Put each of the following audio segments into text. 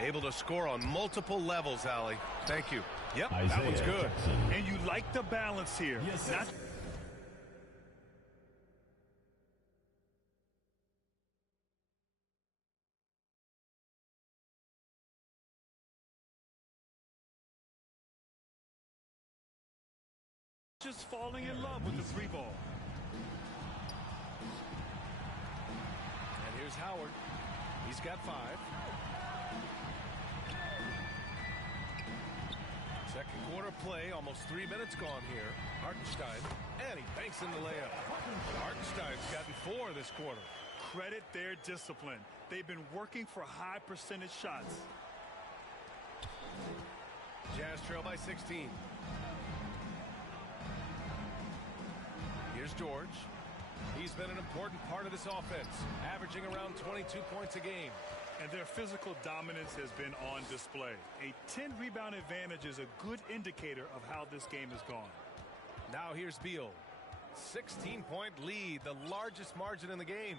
Able to score on multiple levels, Allie. Thank you. Yep, Isaiah that one's good. Jackson. And you like the balance here. Yes, Not just falling in love with the three ball. And here's Howard. He's got 5. Second quarter play, almost 3 minutes gone here. Hartenstein, and he banks in the layup. Hartenstein's gotten 4 this quarter. Credit their discipline. They've been working for high percentage shots. Jazz trail by 16. Here's George. He's been an important part of this offense, averaging around 22 points a game. And their physical dominance has been on display. A 10-rebound advantage is a good indicator of how this game has gone. Now here's Beal. 16-point lead, the largest margin in the game.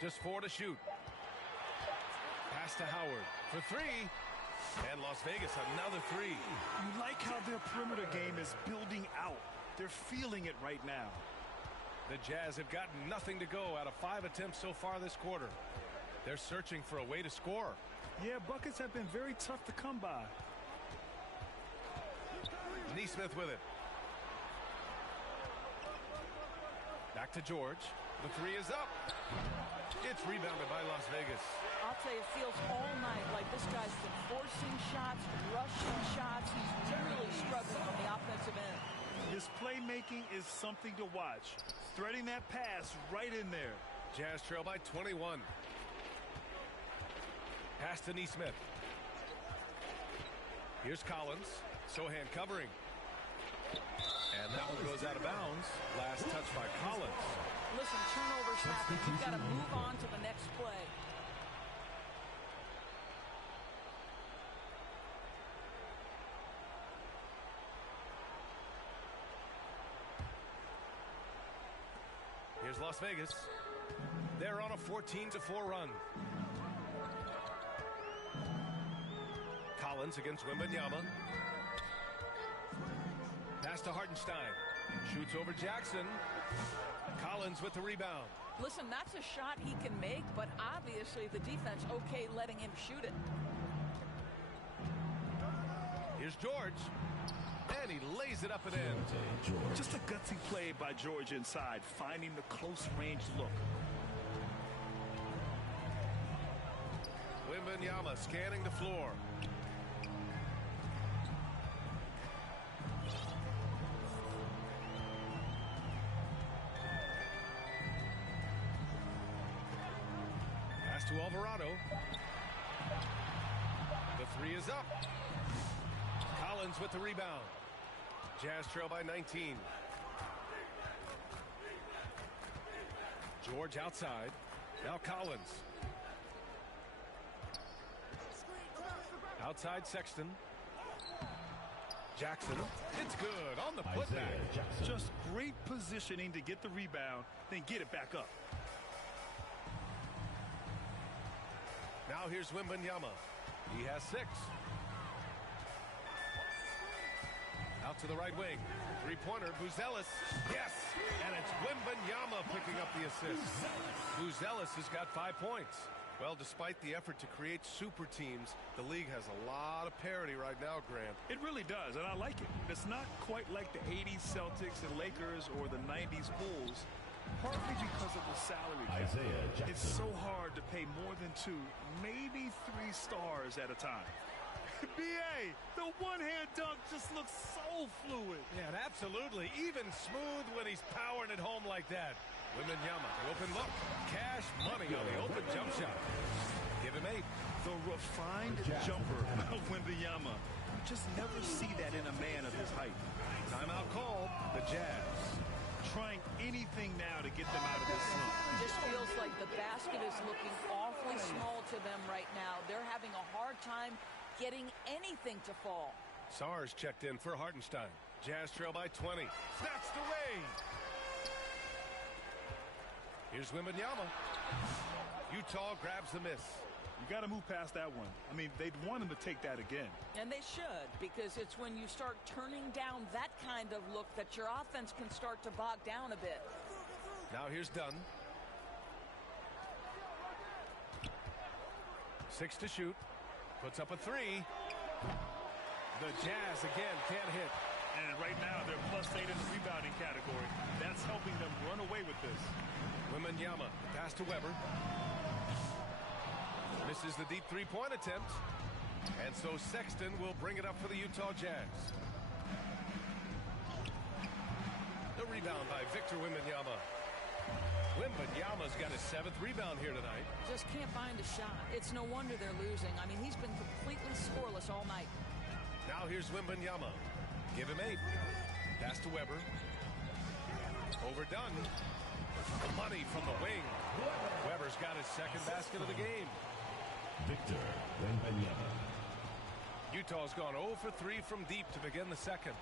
Just 4 to shoot. Pass to Howard for 3. And Las Vegas, another 3. You like how their perimeter game is building out. They're feeling it right now. The Jazz have gotten nothing to go out of 5 attempts so far this quarter. They're searching for a way to score. Yeah, buckets have been very tough to come by. Neesmith with it. Back to George. The 3 is up. It's rebounded by Las Vegas. I'll tell you, it feels all night like this guy's been forcing shots, rushing shots. He's really struggling on the offensive end. His playmaking is something to watch. Threading that pass right in there. Jazz trail by 21. Pass to Neesmith. Here's Collins. Sohan covering. And that one goes out of bounds. Last touch by Collins. Listen, turnovers happen. You've got to move on to the next play. Here's Las Vegas. They're on a 14-4 run. Collins against Wembanyama. Pass to Hartenstein. Shoots over Jackson. Collins with the rebound. Listen, that's a shot he can make, but obviously the defense okay letting him shoot it. Here's George. And he lays it up and in. Just a gutsy play by George inside, finding the close range look. Wembanyama scanning the floor. Pass to Alvarado. The 3 is up. Collins with the rebound. Jazz trail by 19. George outside. Now Collins. Outside Sexton. Jackson. It's good on the putback. Just great positioning to get the rebound, then get it back up. Now here's Wembanyama. He has 6. Out to the right wing. 3-pointer, Buzelis. Yes! And it's Wembanyama picking up the assist. Buzelis has got 5 points. Well, despite the effort to create super teams, the league has a lot of parity right now, Grant. It really does, and I like it. It's not quite like the 80s Celtics and Lakers or the 90s Bulls, partly because of the salary cap. It's so hard to pay more than 2, maybe 3 stars at a time. B.A., the one-hand dunk just looks so fluid. Yeah, and absolutely. Even smooth when he's powering it home like that. Wembanyama, open look. Cash money on the open jump shot. Give him 8. The refined jumper of Wembanyama. You just never see that in a man of his height. Timeout call. The Jazz trying anything now to get them out of this slump. Just feels like the basket is looking awfully small to them right now. They're having a hard time getting anything to fall. Sars checked in for Hartenstein. Jazz trail by 20. Snatched away. Here's Wembanyama. Utah grabs the miss. You got to move past that one. I mean, they'd want him to take that again. And they should, because it's when you start turning down that kind of look that your offense can start to bog down a bit. Now here's Dunn. 6 to shoot. Puts up a 3. The Jazz again can't hit. And right now they're +8 in the rebounding category. That's helping them run away with this. Wembanyama pass to Weber. Misses the deep three-point attempt. And so Sexton will bring it up for the Utah Jazz. The rebound by Victor Wembanyama. Wembanyama's got his 7th rebound here tonight. Just can't find a shot. It's no wonder they're losing. I mean, he's been completely scoreless all night. Now here's Wembanyama. Give him 8. Pass to Weber. Overdone. Money from the wing. Weber's got his 2nd basket of the game. Victor Wembanyama. Utah's gone 0 for 3 from deep to begin the second.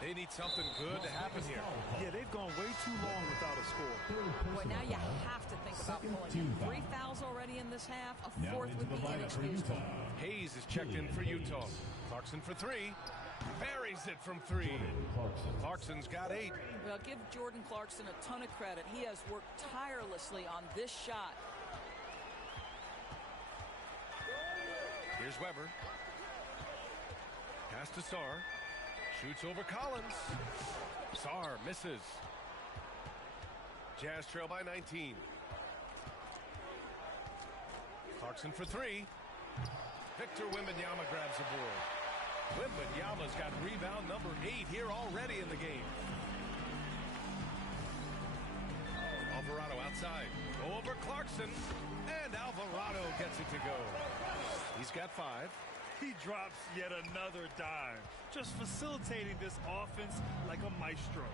They need something good to happen here. Yeah, they've gone way too long without a score. Boy, now you have to think about pulling in. 3 fouls already in this half. A 4th would be inexcusable. Hayes is checked in for Utah. Clarkson for 3. Buries it from 3. Clarkson's got 8. Well, give Jordan Clarkson a ton of credit. He has worked tirelessly on this shot. Here's Weber. Pass to Sarr. Shoots over Collins. Sarr misses. Jazz trail by 19. Clarkson for 3. Victor Wembanyama grabs the board. Wembanyama's got rebound number 8 here already in the game. Alvarado outside. Over Clarkson. And Alvarado gets it to go. He's got 5. He drops yet another dime. Just facilitating this offense like a maestro.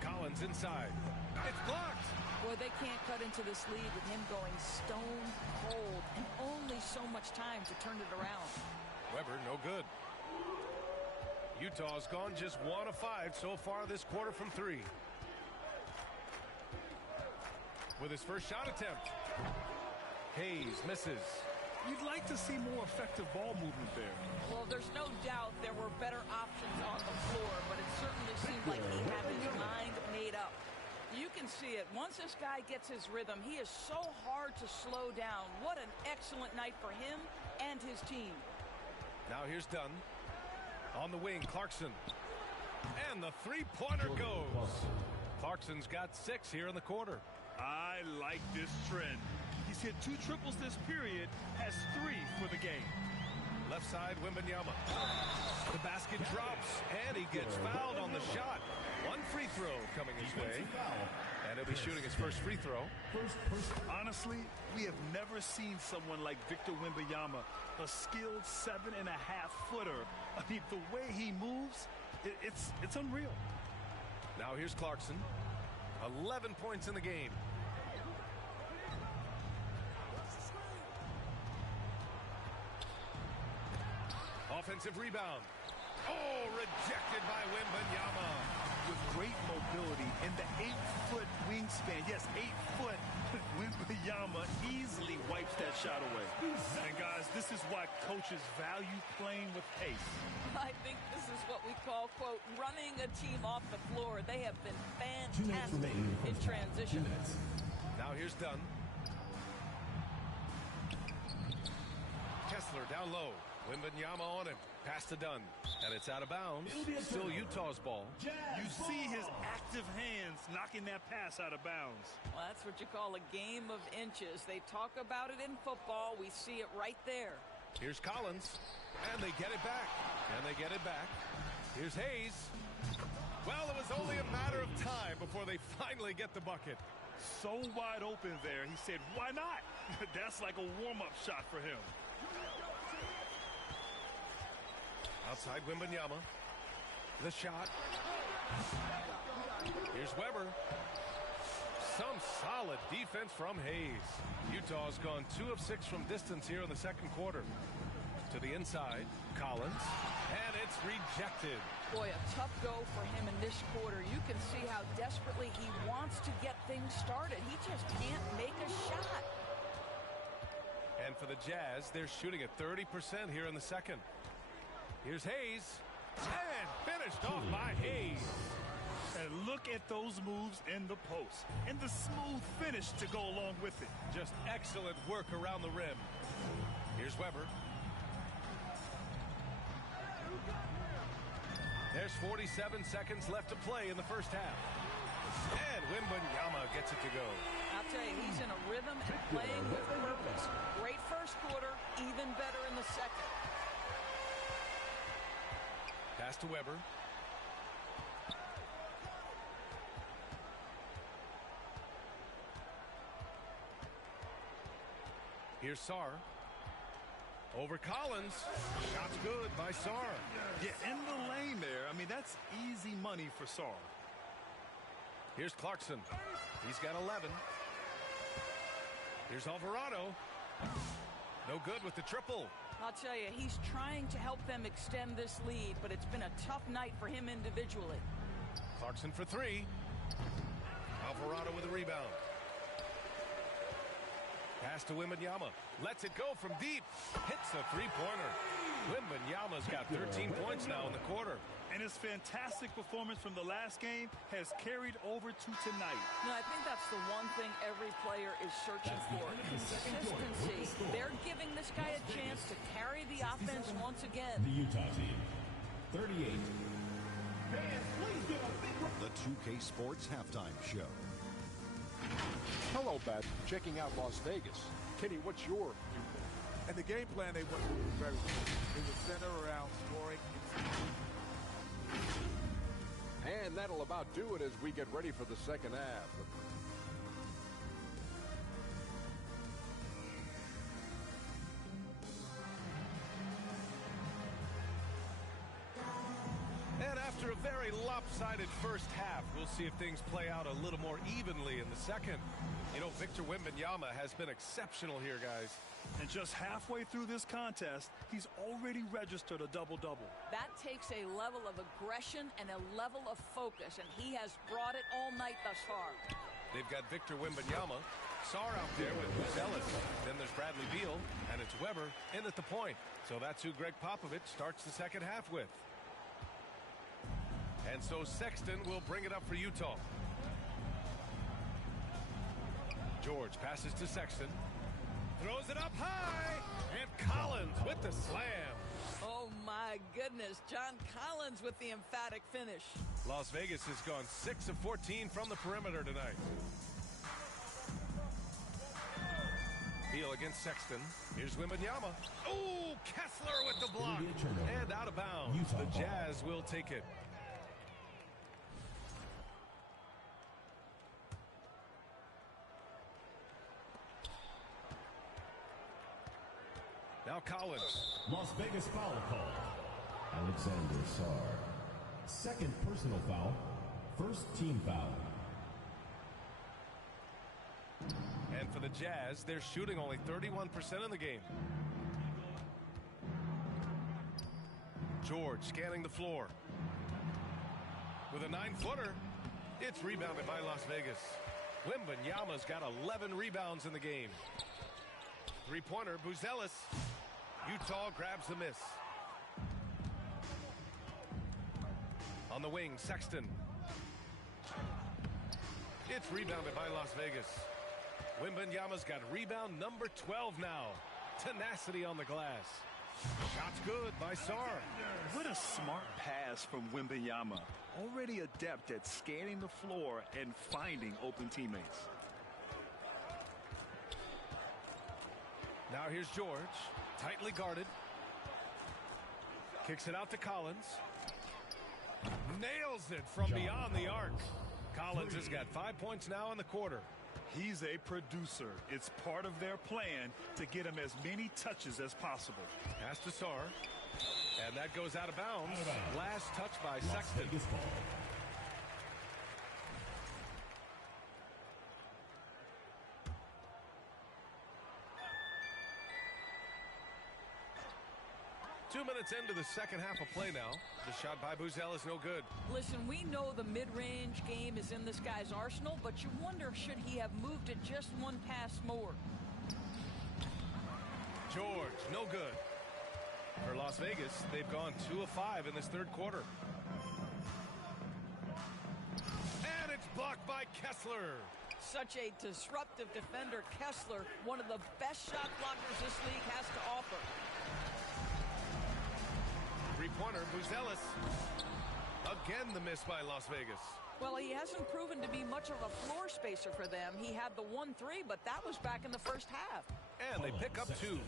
Collins inside. It's blocked. Boy, they can't cut into this lead with him going stone cold and only so much time to turn it around. Weber, no good. Utah's gone just 1 of 5 so far this quarter from 3. With his first shot attempt. Hayes misses. You'd like to see more effective ball movement there. Well, there's no doubt there were better options on the floor, but it certainly seemed like he had his mind made up. You can see it. Once this guy gets his rhythm, he is so hard to slow down. What an excellent night for him and his team. Now here's Dunn. On the wing, Clarkson. And the three-pointer goes. Clarkson's got 6 here in the quarter. I like this trend. He's hit 2 triples this period, has 3 for the game. Left side, Wembanyama. The basket drops, and he gets fouled on the shot. 1 free throw coming his way. And he'll be shooting his first free throw. Honestly, we have never seen someone like Victor Wembanyama, a skilled 7.5-footer. I mean, the way he moves, it's unreal. Now here's Clarkson. 11 points in the game. Offensive rebound. Oh, rejected by Wembanyama. With great mobility and the 8-foot wingspan. Yes, 8 foot. Wembanyama easily wipes that shot away. And guys, this is why coaches value playing with pace. I think this is what we call, quote, running a team off the floor. They have been fantastic in transition. Now here's Dunn. Kessler down low. Wembanyama on him. Pass to Dunn. And it's out of bounds. Still Utah's ball. You see his active hands knocking that pass out of bounds. Well, that's what you call a game of inches. They talk about it in football. We see it right there. Here's Collins. And they get it back. And they get it back. Here's Hayes. Well, it was only a matter of time before they finally get the bucket. So wide open there. He said, why not? That's like a warm-up shot for him. Outside Wembanyama. The shot. Here's Weber. Some solid defense from Hayes. Utah's gone 2 of 6 from distance here in the second quarter. To the inside, Collins, and it's rejected. Boy, a tough go for him in this quarter. You can see how desperately he wants to get things started. He just can't make a shot. And for the Jazz, they're shooting at 30% here in the second. Here's Hayes, and finished off by Hayes. And look at those moves in the post, and the smooth finish to go along with it. Just excellent work around the rim. Here's Weber. There's 47 seconds left to play in the first half. And Wembanyama gets it to go. I'll tell you, he's in a rhythm and playing with purpose. Great first quarter, even better in the second. Pass to Weber. Here's Sarr. Over Collins. Shot's good by Sarr. Yeah, in the lane there. I mean, that's easy money for Sarr. Here's Clarkson. He's got 11. Here's Alvarado. No good with the triple. I'll tell you, he's trying to help them extend this lead, but it's been a tough night for him individually. Clarkson for three. Alvarado with a rebound. Pass to Wembanyama. Lets it go from deep. Hits a three-pointer. Wembanyama's got 13 points now in the quarter. And his fantastic performance from the last game has carried over to tonight. No, I think that's the one thing every player is searching for. Consistency. They're giving this guy a chance to carry the offense once again. The Utah team, 38. The 2K Sports Halftime Show. Hello, Bat. Checking out Las Vegas. Kenny, what's your viewpoint? And the game plan they went through was very good. It was centered around scoring. And that'll about do it as we get ready for the second half. And after a very lopsided first half, we'll see if things play out a little more evenly in the second. You know, Victor Wembanyama has been exceptional here, guys. And just halfway through this contest, he's already registered a double-double. That takes a level of aggression and a level of focus, and he has brought it all night thus far. They've got Victor Wembanyama, Sarr out there with Buzelis. Then there's Bradley Beal, and it's Weber in at the point. So that's who Greg Popovich starts the second half with. And so Sexton will bring it up for Utah. George passes to Sexton. Throws it up high. And Collins with the slam. Oh, my goodness. John Collins with the emphatic finish. Las Vegas has gone 6 of 14 from the perimeter tonight. Beal against Sexton. Here's Wembanyama. Oh, Kessler with the block. And out of bounds. The Jazz will take it. Now Collins. Las Vegas foul call. Alexander Sarr. Second personal foul. First team foul. And for the Jazz, they're shooting only 31% in the game. George scanning the floor. With a 9-footer, it's rebounded by Las Vegas. Wembanyama's got 11 rebounds in the game. Three-pointer, Buzelis. Utah grabs the miss. On the wing, Sexton. It's rebounded by Las Vegas. Wembanyama's got rebound number 12 now. Tenacity on the glass. Shot's good by Sarr. What a smart pass from Wembanyama. Already adept at scanning the floor and finding open teammates. Now here's George, tightly guarded. Kicks it out to Collins. Nails it from beyond the arc. Collins has got 5 points now in the quarter. He's a producer. It's part of their plan to get him as many touches as possible. Pass to Sarr. And that goes out of bounds. Last touch by Sexton. 2 minutes into the second half of play now. The shot by Buzzell is no good. Listen, we know the mid-range game is in this guy's arsenal, but you wonder, should he have moved it just one pass more? George, no good. For Las Vegas, they've gone 2 of 5 in this third quarter. And it's blocked by Kessler. Such a disruptive defender, Kessler, one of the best shot blockers this league has to offer. Three-pointer, Buzelis. Again, the miss by Las Vegas. Well, he hasn't proven to be much of a floor spacer for them. He had the 1-3, but that was back in the first half. And they pick up 2.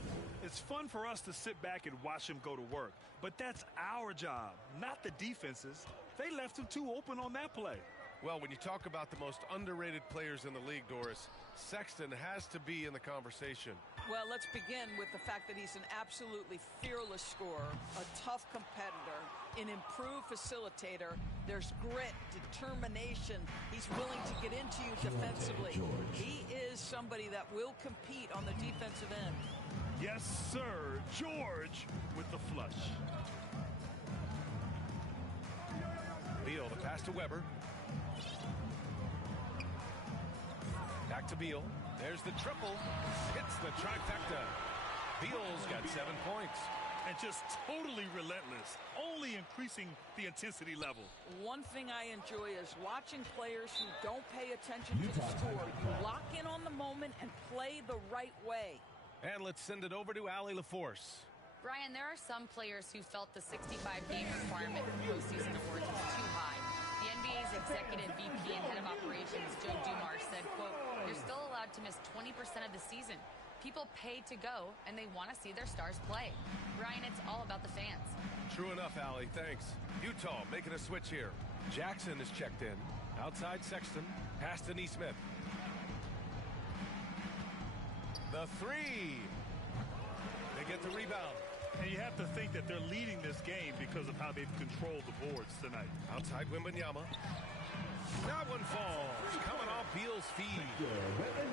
It's fun for us to sit back and watch him go to work, but that's our job, not the defense's. They left him too open on that play. Well, when you talk about the most underrated players in the league, Doris, Sexton has to be in the conversation. Well, let's begin with the fact that he's an absolutely fearless scorer, a tough competitor, an improved facilitator. There's grit, determination. He's willing to get into you defensively. He is somebody that will compete on the defensive end. Yes, sir. George with the flush. Beal, the pass to Weber. Back to Beal. There's the triple. Hits the trifecta. Beal's got 7 points. And just totally relentless, only increasing the intensity level. One thing I enjoy is watching players who don't pay attention to the score. You lock in on the moment and play the right way. And let's send it over to Allie LaForce. Brian, there are some players who felt the 65-game requirement for postseason awards was too high. The NBA's executive VP and head of operations, Joe Dumars, said, quote, "You're still allowed to miss 20% of the season. People pay to go, and they want to see their stars play." Brian, it's all about the fans. True enough, Allie. Thanks. Utah making a switch here. Jackson is checked in. Outside Sexton. Pass to Neesmith. The three. They get the rebound. And you have to think that they're leading this game because of how they've controlled the boards tonight. Outside Wembanyama. That one falls. Coming off Beal's feed.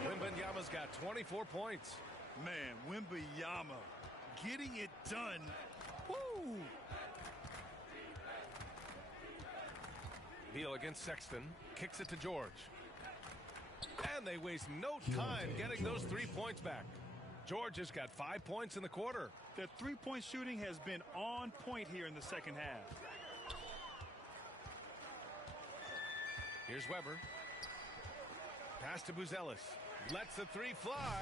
Wembanyama's got 24 points. Man, Wembanyama getting it done. Woo! Beal against Sexton. Kicks it to George. And they waste no time getting those 3 points back. George has got 5 points in the quarter. Their three-point shooting has been on point here in the second half. Here's Weber. Pass to Buzelis. Lets the three fly.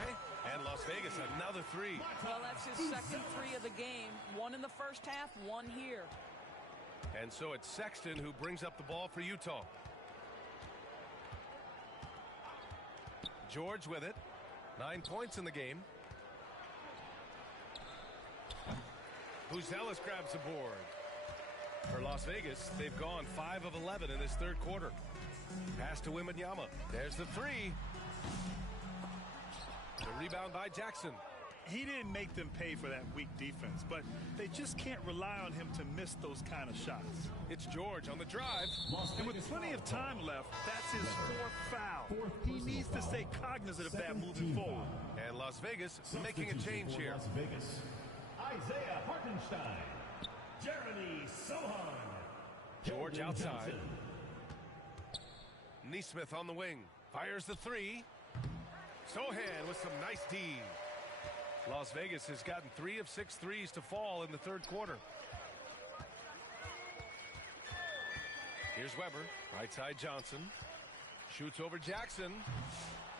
And Las Vegas another three. Well, that's his second three of the game. One in the first half, one here. And so it's Sexton who brings up the ball for Utah. George with it. 9 points in the game. Buzelis grabs the board. For Las Vegas, they've gone 5 of 11 in this third quarter. Pass to Wembanyama. There's the three. The rebound by Jackson. He didn't make them pay for that weak defense, but they just can't rely on him to miss those kind of shots. It's George on the drive. And with plenty of time left, that's his 4th foul. He needs to stay cognizant of that moving forward. And Las Vegas making a change here. Las Vegas. Isaiah Hartenstein. Jeremy Sohan. George outside. Neesmith on the wing. Fires the three. Sohan with some nice D. Las Vegas has gotten 3 of 6 threes to fall in the third quarter. Here's Weber. Right side Johnson. Shoots over Jackson.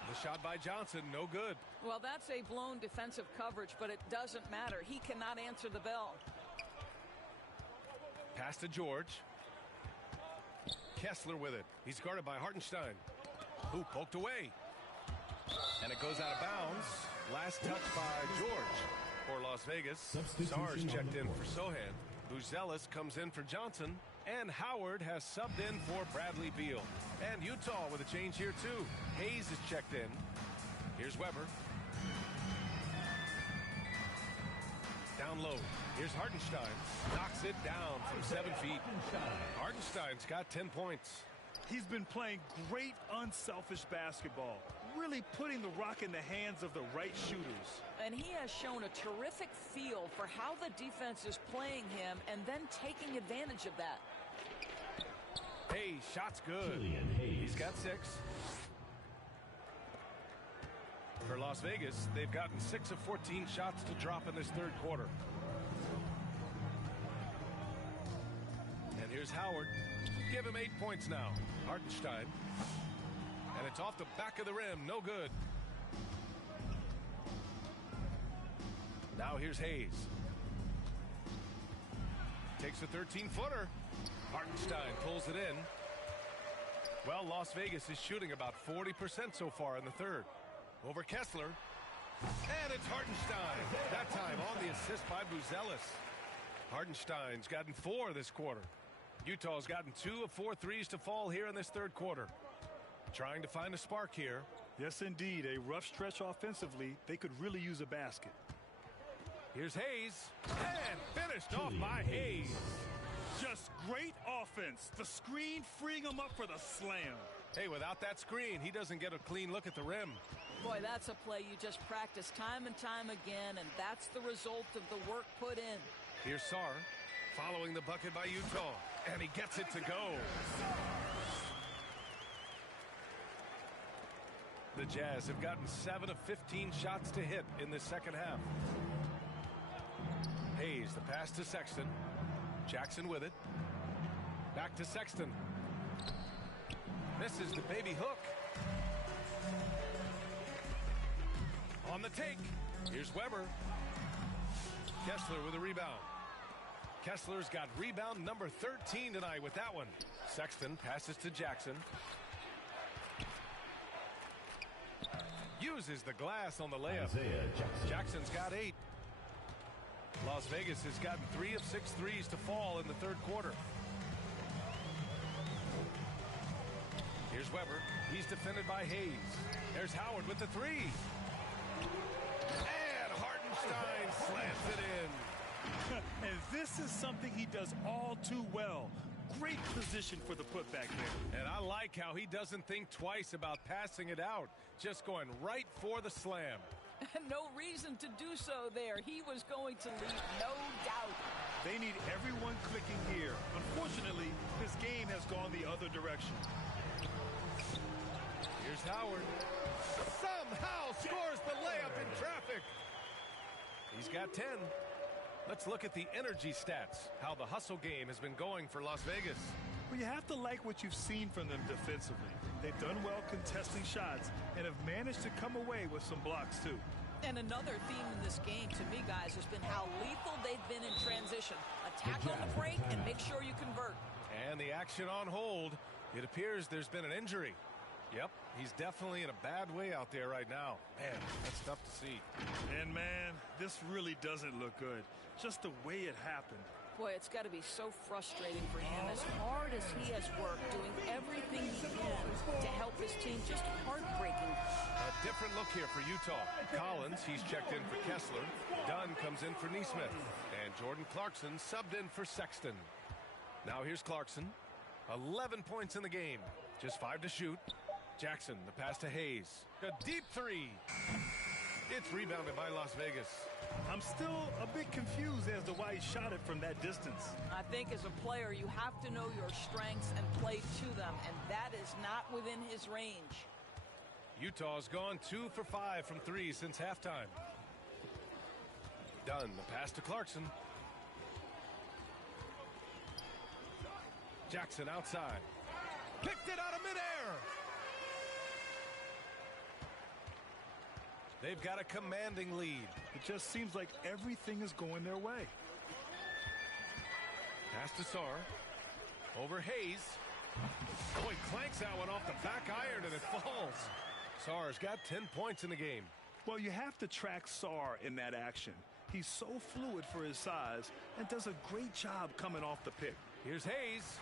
The shot by Johnson, no good. Well, that's a blown defensive coverage, but it doesn't matter. He cannot answer the bell. Pass to George. Kessler with it. He's guarded by Hartenstein. Who poked away. And it goes out of bounds. Last touch by George for Las Vegas. Sarge checked in for Sohan. Buzelis comes in for Johnson. And Howard has subbed in for Bradley Beal. And Utah with a change here too. Hayes is checked in. Here's Weber. Down low. Here's Hartenstein. Knocks it down from 7 feet. Hartenstein's got 10 points. He's been playing great unselfish basketball, really putting the rock in the hands of the right shooters. And he has shown a terrific feel for how the defense is playing him and then taking advantage of that. Hayes, shot's good. He's got 6. For Las Vegas, they've gotten 6 of 14 shots to drop in this third quarter. And here's Howard. Give him 8 points now. Hartenstein. And it's off the back of the rim. No good. Now here's Hayes. Takes a 13-footer. Hartenstein pulls it in. Well, Las Vegas is shooting about 40% so far in the third. Over Kessler. And it's Hartenstein. That time on the assist by Buzelis. Hartenstein's gotten 4 this quarter. Utah's gotten 2 of 4 threes to fall here in this third quarter. Trying to find a spark here. Yes, indeed. A rough stretch offensively. They could really use a basket. Here's Hayes. And finished off by Hayes. Just great offense. The screen freeing him up for the slam. Hey, without that screen, he doesn't get a clean look at the rim. Boy, that's a play you just practice time and time again, and that's the result of the work put in. Here's Sarr following the bucket by Utah, and he gets it to go. The Jazz have gotten 7 of 15 shots to hit in this second half. Hayes, the pass to Sexton. Jackson with it. Back to Sexton. Misses the baby hook. On the take. Here's Weber. Kessler with a rebound. Kessler's got rebound number 13 tonight with that one. Sexton passes to Jackson. Uses the glass on the layup. Jackson's got 8. Las Vegas has gotten 3 of 6 threes to fall in the third quarter. Here's Weber. He's defended by Hayes. There's Howard with the 3. And Hartenstein slams it in. And this is something he does all too well. Great position for the putback there. And I like how he doesn't think twice about passing it out. Just going right for the slam. No reason to do so there. He was going to leave, no doubt. They need everyone clicking here. Unfortunately, this game has gone the other direction. Here's Howard. Somehow scores the layup in traffic. He's got 10. Let's look at the energy stats, how the hustle game has been going for Las Vegas. Well, you have to like what you've seen from them defensively. They've done well contesting shots and have managed to come away with some blocks, too. And another theme in this game, to me, guys, has been how lethal they've been in transition. Attack on the break and make sure you convert. And the action on hold. It appears there's been an injury. Yep, he's definitely in a bad way out there right now. Man, that's tough to see. And, man, this really doesn't look good. Just the way it happened. Boy, it's got to be so frustrating for him. As hard as he has worked, doing everything he can to help his team, just heartbreaking. A different look here for Utah. Collins, he's checked in for Kessler. Dunn comes in for Nesmith. And Jordan Clarkson subbed in for Sexton. Now here's Clarkson. 11 points in the game. Just 5 to shoot. Jackson, the pass to Hayes. A deep 3. It's rebounded by Las Vegas. I'm still a bit confused as to why he shot it from that distance. I think as a player, you have to know your strengths and play to them, and that is not within his range. Utah's gone 2 for 5 from 3 since halftime. Dunn, the pass to Clarkson. Jackson outside. Picked it out of midair. They've got a commanding lead. It just seems like everything is going their way. Pass to Sarr. Over Hayes. Oh, he clanks that one off the back iron and it falls. Sarr's got 10 points in the game. Well, you have to track Sarr in that action. He's so fluid for his size and does a great job coming off the pick. Here's Hayes.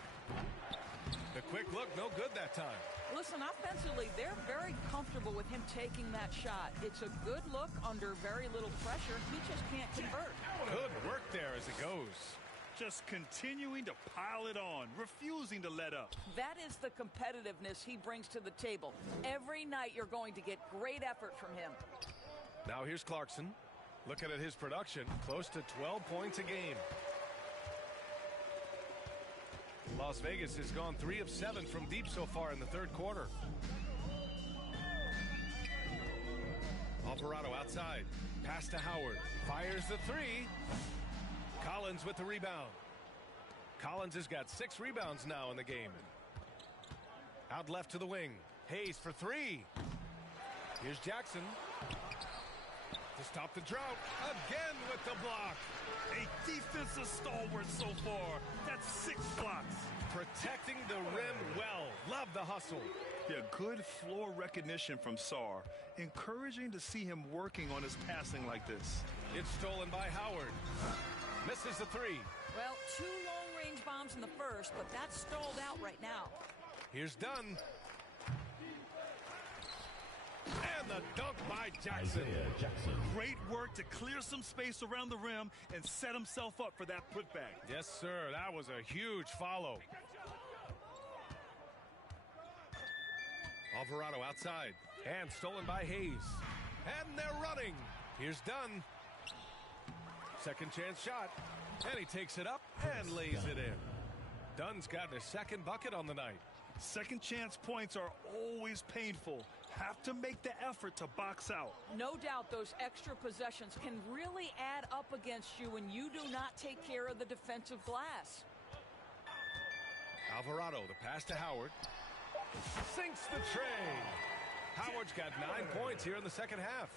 The quick look, no good that time. Listen, offensively, they're very comfortable with him taking that shot. It's a good look under very little pressure. He just can't convert. Good work there as it goes. Just continuing to pile it on, refusing to let up. That is the competitiveness he brings to the table. Every night you're going to get great effort from him. Now here's Clarkson. Looking at his production, close to 12 points a game. Las Vegas has gone 3 of 7 from deep so far in the third quarter. Alvarado outside. Pass to Howard. Fires the 3. Collins with the rebound. Collins has got 6 rebounds now in the game. Out left to the wing. Hayes for 3. Here's Jackson. To stop the drought. Again with the block. A defensive stalwart so far. That's 6 blocks. Protecting the rim well. Love the hustle. Yeah, good floor recognition from Sarr. Encouraging to see him working on his passing like this. It's stolen by Howard. Misses the 3. Well, 2 long-range bombs in the first, but that's stalled out right now. Here's Dunn. And the dunk by Jackson. Great work to clear some space around the rim and set himself up for that putback. Yes, sir. That was a huge follow. Alvarado outside. And stolen by Hayes. And they're running. Here's Dunn. Second chance shot. And he takes it up and lays it in. Dunn's gotten his second bucket on the night. Second chance points are always painful. Have to make the effort to box out. No doubt those extra possessions can really add up against you when you do not take care of the defensive glass. Alvarado, the pass to Howard. Sinks the tray. Howard's got 9 points here in the second half.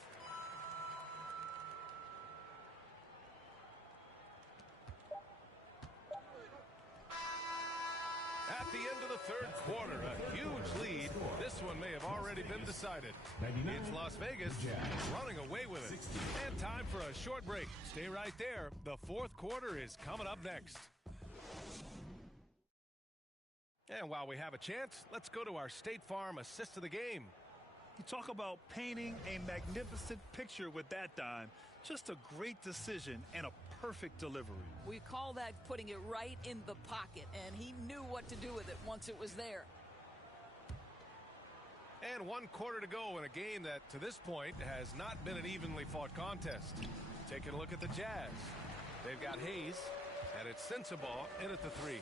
At the end of the third quarter, a huge lead. This one may have already been decided. It's Las Vegas running away with it. And time for a short break. Stay right there. The fourth quarter is coming up next. And while we have a chance, let's go to our State Farm assist of the game. You talk about painting a magnificent picture with that dime. Just a great decision and a perfect delivery. We call that putting it right in the pocket, and he knew what to do with it once it was there. And 1 quarter to go in a game that, to this point, has not been an evenly fought contest. Taking a look at the Jazz. They've got Hayes, and it's Sensabaugh in at the 3.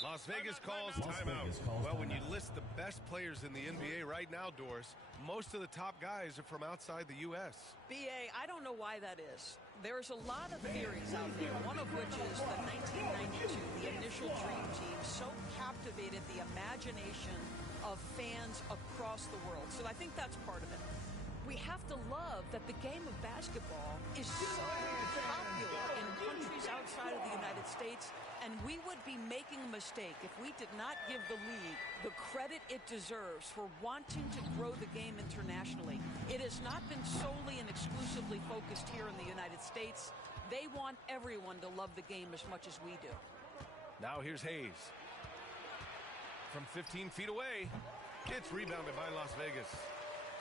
Las Vegas calls timeout. Well, when you list the best players in the NBA right now, Doris, most of the top guys are from outside the U.S. B.A., I don't know why that is. There's a lot of theories out there, one of which is the 1992, the initial Dream Team, so captivated the imagination of fans across the world. So I think that's part of it. We have to love that the game of basketball is so popular in countries outside of the United States, and we would be making a mistake if we did not give the league the credit it deserves for wanting to grow the game internationally. It has not been solely and exclusively focused here in the United States. They want everyone to love the game as much as we do. Now here's Hayes. From 15 feet away, it's rebounded by Las Vegas.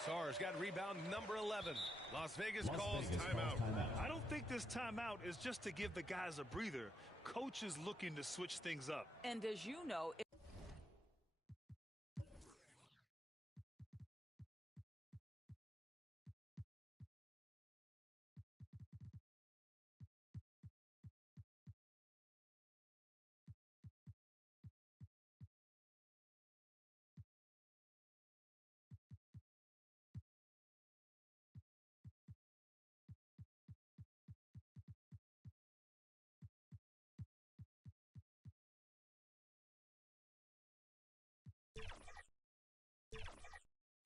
Sarr's got rebound number 11. Las Vegas calls timeout. I don't think this timeout is just to give the guys a breather. Coach is looking to switch things up. And as you know,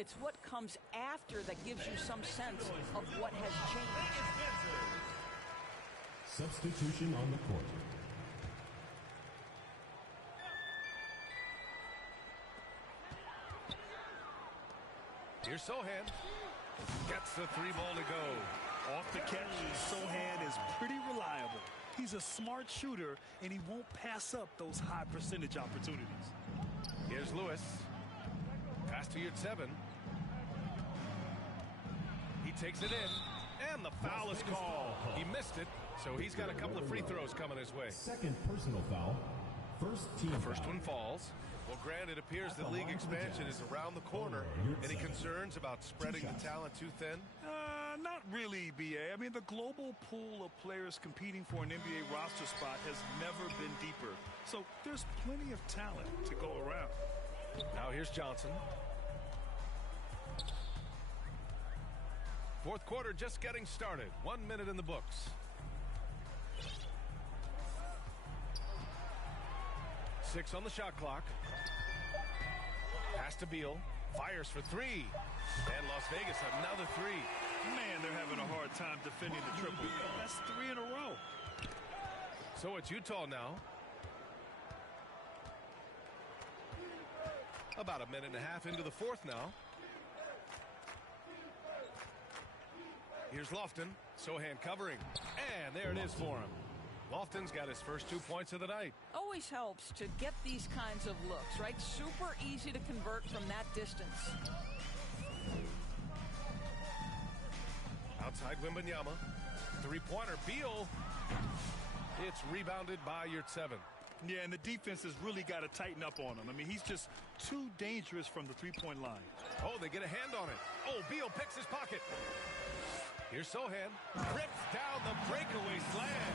It's what comes after that gives you some sense of what has changed. Substitution on the court. Here's Sohan. Gets the three ball to go. Off the catch, Sohan is pretty reliable. He's a smart shooter, and he won't pass up those high percentage opportunities. Here's Lewis. Pass to Yurtseven. He takes it in, and the foul is called. He missed it, so he's got a couple of free throws coming his way. Second personal foul. First one falls. Well, Grant, it appears that league expansion is around the corner. Any concerns about spreading the talent too thin? Not really, B.A. I mean, the global pool of players competing for an NBA roster spot has never been deeper. So there's plenty of talent to go around. Now here's Johnson. Fourth quarter just getting started. 1 minute in the books. Six on the shot clock. Pass to Beal. Fires for three. And Las Vegas another three. Man, they're having a hard time defending the triple. That's three in a row. So it's Utah now. About a minute and a half into the fourth now. Here's Lofton. Sohan covering. And there it is for him. Lofton's got his first 2 points of the night. Always helps to get these kinds of looks, right? Super easy to convert from that distance. Outside Wembanyama. Three-pointer. Beal. It's rebounded by Yurtseven. Yeah, and the defense has really got to tighten up on him. I mean, he's just too dangerous from the three-point line. Oh, they get a hand on it. Oh, Beal picks his pocket. Here's Sohan. Rips down the breakaway slam.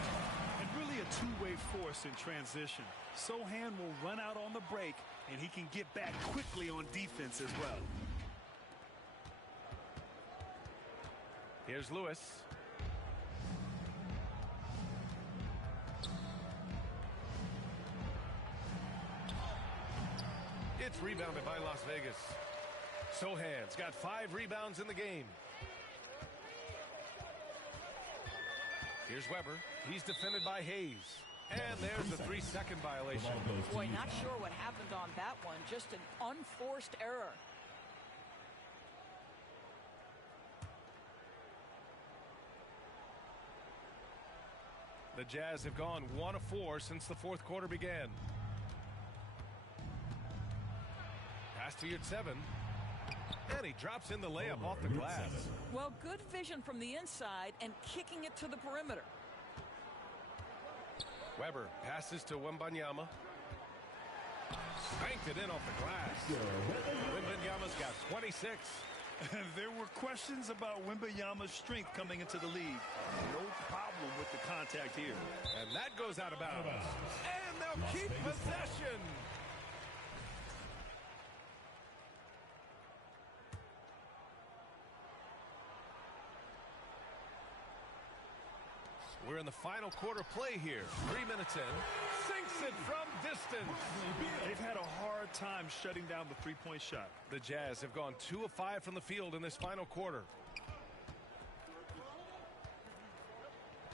And really a two-way force in transition. Sohan will run out on the break, and he can get back quickly on defense as well. Here's Lewis. It's rebounded by Las Vegas. Sohan's got 5 rebounds in the game. Here's Weber. He's defended by Hayes. And there's the 3-second violation. Boy, not sure what happened on that one. Just an unforced error. The Jazz have gone 1 of 4 since the fourth quarter began. Pass to Yurtseven. And he drops in the layup off the glass. Well, good vision from the inside and kicking it to the perimeter. Weber passes to Wembanyama. Spanked it in off the glass. Wembanyama's got 26. There were questions about Wembanyama's strength coming into the league. No problem with the contact here. And that goes out of bounds. And they'll keep possession. We're in the final quarter play here. 3 minutes in. Sinks it from distance. They've had a hard time shutting down the three-point shot. The Jazz have gone 2 of 5 from the field in this final quarter.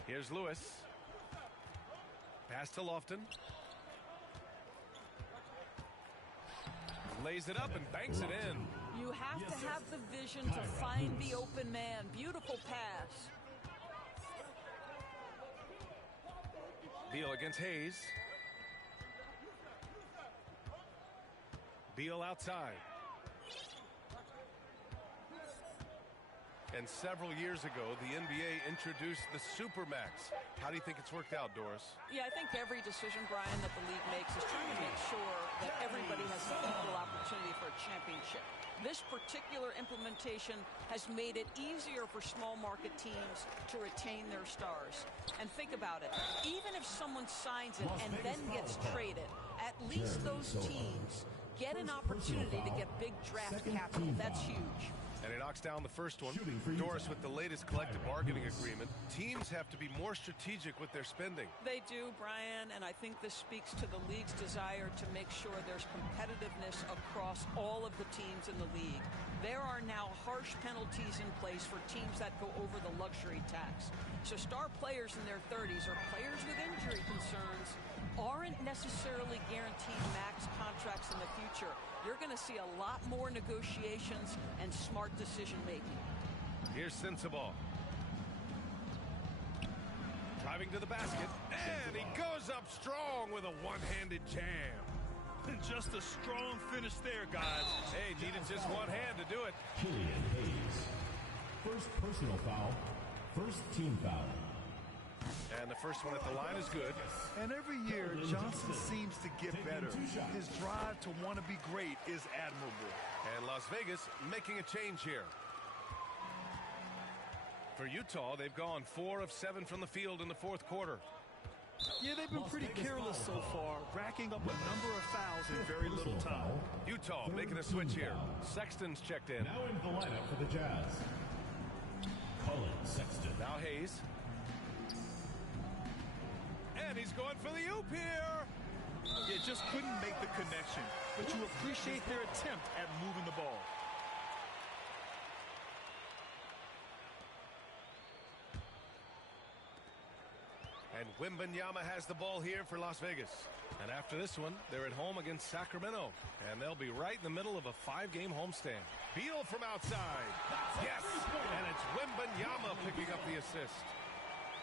Here's Lewis. Pass to Lofton. Lays it up and banks it in. You have to have the vision to find the open man. Beautiful pass. Beal against Hayes. Beal outside. And several years ago, the NBA introduced the Supermax. How do you think it's worked out, Doris? Yeah, I think every decision, Brian, that the league makes is trying to make sure that everybody has an equal opportunity for a championship. This particular implementation has made it easier for small market teams to retain their stars. And think about it. Even if someone signs it and then gets traded, at least those teams get an opportunity to get big draft capital. That's huge. And he knocks down the first one. Doris, with the latest collective bargaining agreement, teams have to be more strategic with their spending. They do, Brian, and I think this speaks to the league's desire to make sure there's competitiveness across all of the teams in the league. There are now harsh penalties in place for teams that go over the luxury tax. So star players in their 30s or players with injury concerns aren't necessarily guaranteed max contracts in the future. You're going to see a lot more negotiations and smart decision-making. Here's Sensabaugh. Driving to the basket, and he goes up strong with a one-handed jam. Just a strong finish there, guys. Hey, needed just one hand to do it. Killian Hayes. First personal foul. First team foul. And the first one at the line is good. And every year, Johnson seems to get better. His drive to want to be great is admirable. And Las Vegas making a change here. For Utah, they've gone 4 of 7 from the field in the fourth quarter. Yeah, they've been pretty careless so far, racking up a number of fouls in very little time. Utah making a switch here. Sexton's checked in. Now into the lineup for the Jazz. Colin Sexton. Now Hayes. And he's going for the oop here. Yeah, just couldn't make the connection. But you appreciate their attempt at moving the ball. And Wembanyama has the ball here for Las Vegas. And after this one, they're at home against Sacramento. And they'll be right in the middle of a 5-game homestand. Beal from outside. Yes! And it's Wembanyama picking up the assist.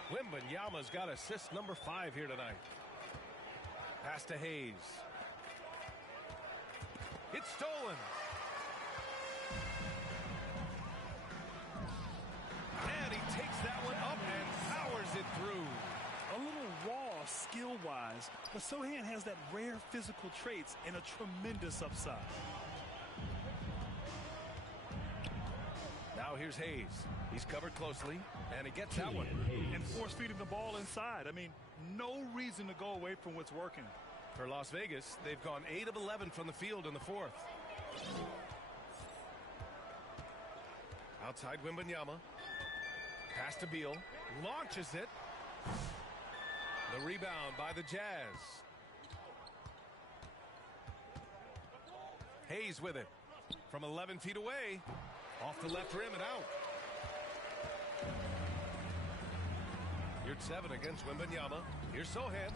Wembanyama's got assist number 5 here tonight. Pass to Hayes. It's stolen. And he takes that one up and powers it through. A little raw skill-wise, but Sohan has that rare physical traits and a tremendous upside. Now here's Hayes. He's covered closely, and he gets that one. And force-feeding the ball inside. I mean, no reason to go away from what's working. For Las Vegas, they've gone 8 of 11 from the field in the fourth. Outside Wembanyama. Pass to Beal. Launches it. The rebound by the Jazz. Hayes with it. From 11 feet away. Off the left rim and out. Here's 7 against Wembanyama. Here's Sohan.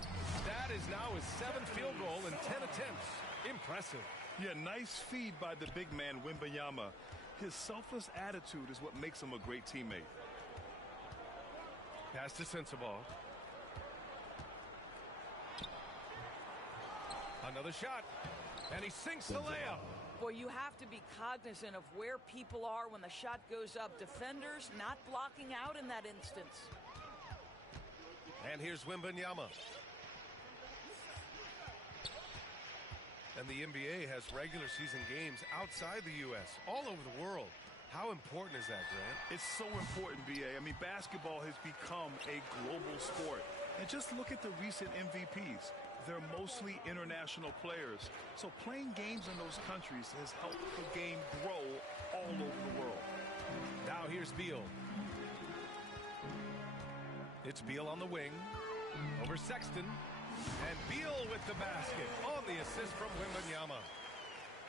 That is now his 7th field goal in 10 attempts. Impressive. Yeah, nice feed by the big man, Wembanyama. His selfless attitude is what makes him a great teammate. Pass to Sensabaugh. Another shot. And he sinks the layup. Boy, you have to be cognizant of where people are when the shot goes up. Defenders not blocking out in that instance. And here's Wembanyama. And the NBA has regular season games outside the U.S., all over the world. How important is that, Grant? It's so important, B.A. I mean, basketball has become a global sport. And just look at the recent MVPs. They're mostly international players. So playing games in those countries has helped the game grow all over the world. Now here's Beal. It's Beal on the wing. Over Sexton. And Beal with the basket on the assist from Wembanyama.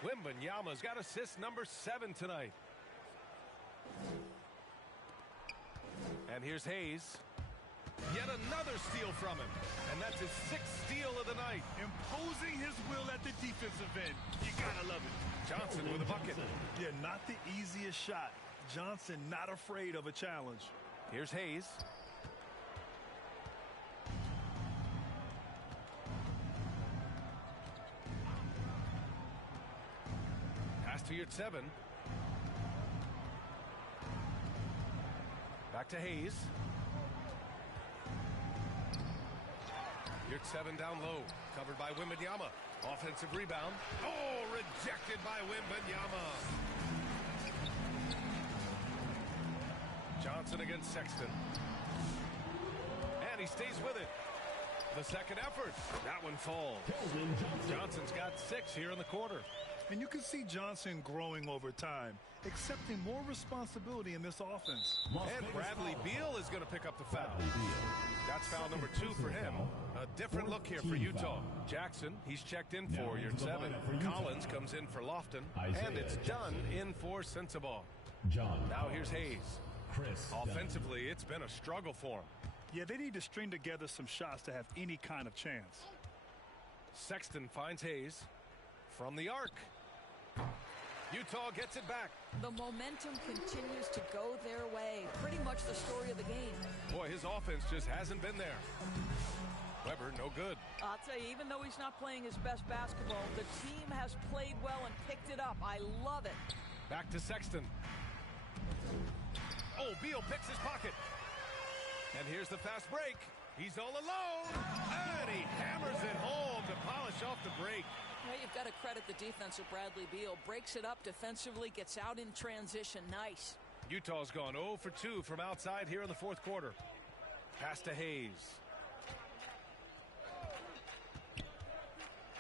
Wembanyama's got assist number 7 tonight. And here's Hayes. Yet another steal from him. And that's his 6th steal of the night. Imposing his will at the defensive end. You gotta love it. Johnson with a bucket. Yeah, not the easiest shot. Johnson not afraid of a challenge. Here's Hayes. Pass to your 7. Back to Hayes. Your 7 down low. Covered by Wembanyama. Offensive rebound. Oh, rejected by Wembanyama. Johnson against Sexton. And he stays with it. The second effort. That one falls. Johnson's got 6 here in the quarter. And you can see Johnson growing over time, accepting more responsibility in this offense. And Bradley Beal is going to pick up the foul. That's foul number 2 for him. A different look here for Utah. Jackson, he's checked in for yard 7. Collins comes in for Lofton. And it's Dunn in for Sensabaugh. Now here's Hayes. Offensively, it's been a struggle for him. Yeah, they need to string together some shots to have any kind of chance. Sexton finds Hayes from the arc. Utah gets it back. The momentum continues to go their way. Pretty much the story of the game. Boy, his offense just hasn't been there. Weber, no good. I'll tell you, even though he's not playing his best basketball, the team has played well and picked it up. I love it. Back to Sexton. Oh, Beal picks his pocket. And here's the fast break. He's all alone. And he hammers it home to polish off the break. Well, you've got to credit the defense of Bradley Beal. Breaks it up defensively, gets out in transition. Nice. Utah's gone 0 for 2 from outside here in the fourth quarter. Pass to Hayes.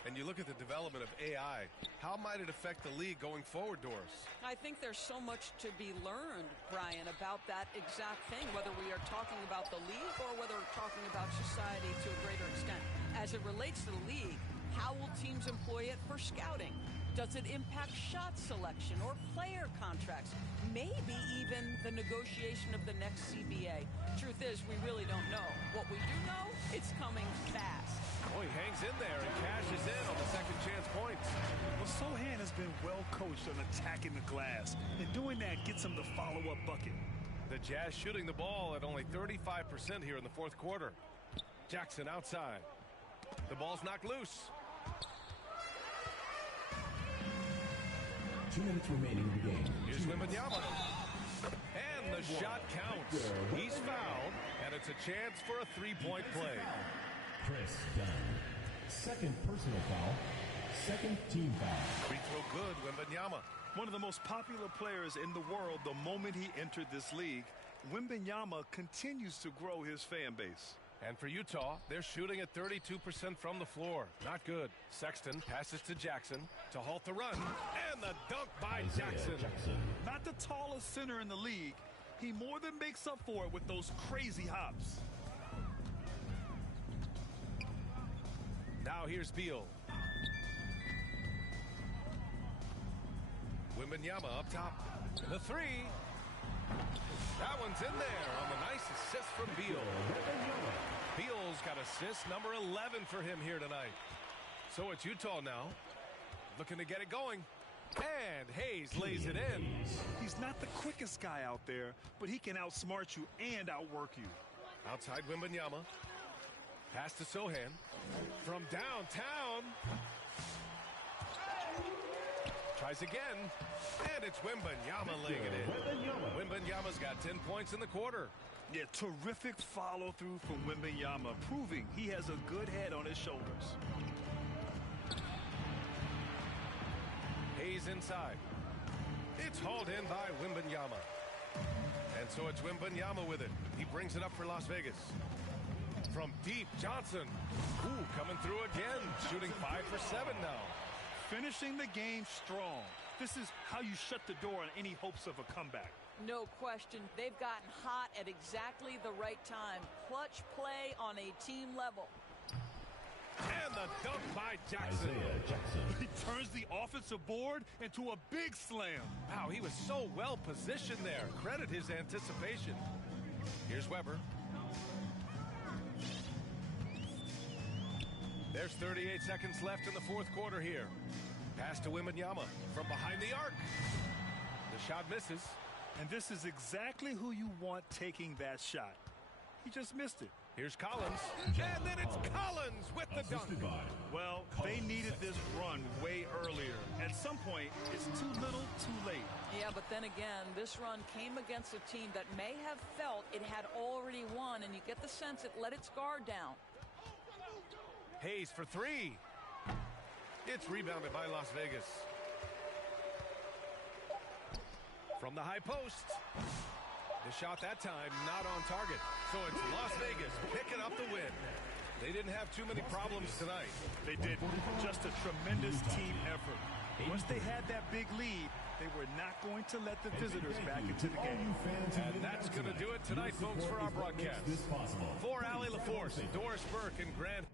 And you look at the development of AI. How might it affect the league going forward, Doris? I think there's so much to be learned, Brian, about that exact thing, whether we are talking about the league or whether we're talking about society to a greater extent. As it relates to the league, how will teams employ it for scouting? Does it impact shot selection or player contracts? Maybe even the negotiation of the next CBA. Truth is, we really don't know. What we do know, it's coming fast. Oh, he hangs in there and cashes in on the second chance points. Well, Sohan has been well coached on attacking the glass, and doing that gets him the follow-up bucket. The Jazz shooting the ball at only 35% here in the fourth quarter. Jackson outside. The ball's knocked loose. 2 minutes remaining in the game. Here's Wembanyama. And the shot counts. He's fouled, and it's a chance for a three-point play. Chris Dunn. Second personal foul. Second team foul. Free throw good, Wembanyama. One of the most popular players in the world the moment he entered this league, Wembanyama continues to grow his fan base. And for Utah, they're shooting at 32% from the floor. Not good. Sexton passes to Jackson to halt the run. And the dunk by Jackson. Not the tallest center in the league. He more than makes up for it with those crazy hops. Now here's Beal. Wembanyama up top. The three. That one's in there on the nice assist from Beal. Beal's got assist number 11 for him here tonight. So it's Utah now, looking to get it going. And Hayes lays it in. He's not the quickest guy out there, but he can outsmart you and outwork you. Outside Wembanyama. Pass to Sohan. From downtown. Tries again. And it's Wembanyama laying it in. Wembanyama's got 10 points in the quarter. Yeah, terrific follow-through from Wembanyama, proving he has a good head on his shoulders. Hayes inside. It's hauled in by Wembanyama. And so it's Wembanyama with it. He brings it up for Las Vegas. From deep, Johnson. Ooh, coming through again. Shooting 5 for 7 now. Finishing the game strong. This is how you shut the door on any hopes of a comeback. No question. They've gotten hot at exactly the right time. Clutch play on a team level. And the dunk by Jackson. He turns the offensive board into a big slam. Wow, he was so well positioned there. Credit his anticipation. Here's Weber. There's 38 seconds left in the fourth quarter here. Pass to Wembanyama from behind the arc. The shot misses. And this is exactly who you want taking that shot. He just missed it. Here's Collins. And then it's Collins with the dunk. Well, they needed this run way earlier. At some point, it's too little, too late. Yeah, but then again, this run came against a team that may have felt it had already won, and you get the sense it let its guard down. Hayes for three. It's rebounded by Las Vegas. From the high post. The shot that time not on target. So it's Las Vegas picking up the win. They didn't have too many problems tonight. They did. Just a tremendous team effort. Once they had that big lead, they were not going to let the visitors back into the game. And that's going to do it tonight, folks, for our broadcast. For Allie LaForce, Doris Burke, and Grant.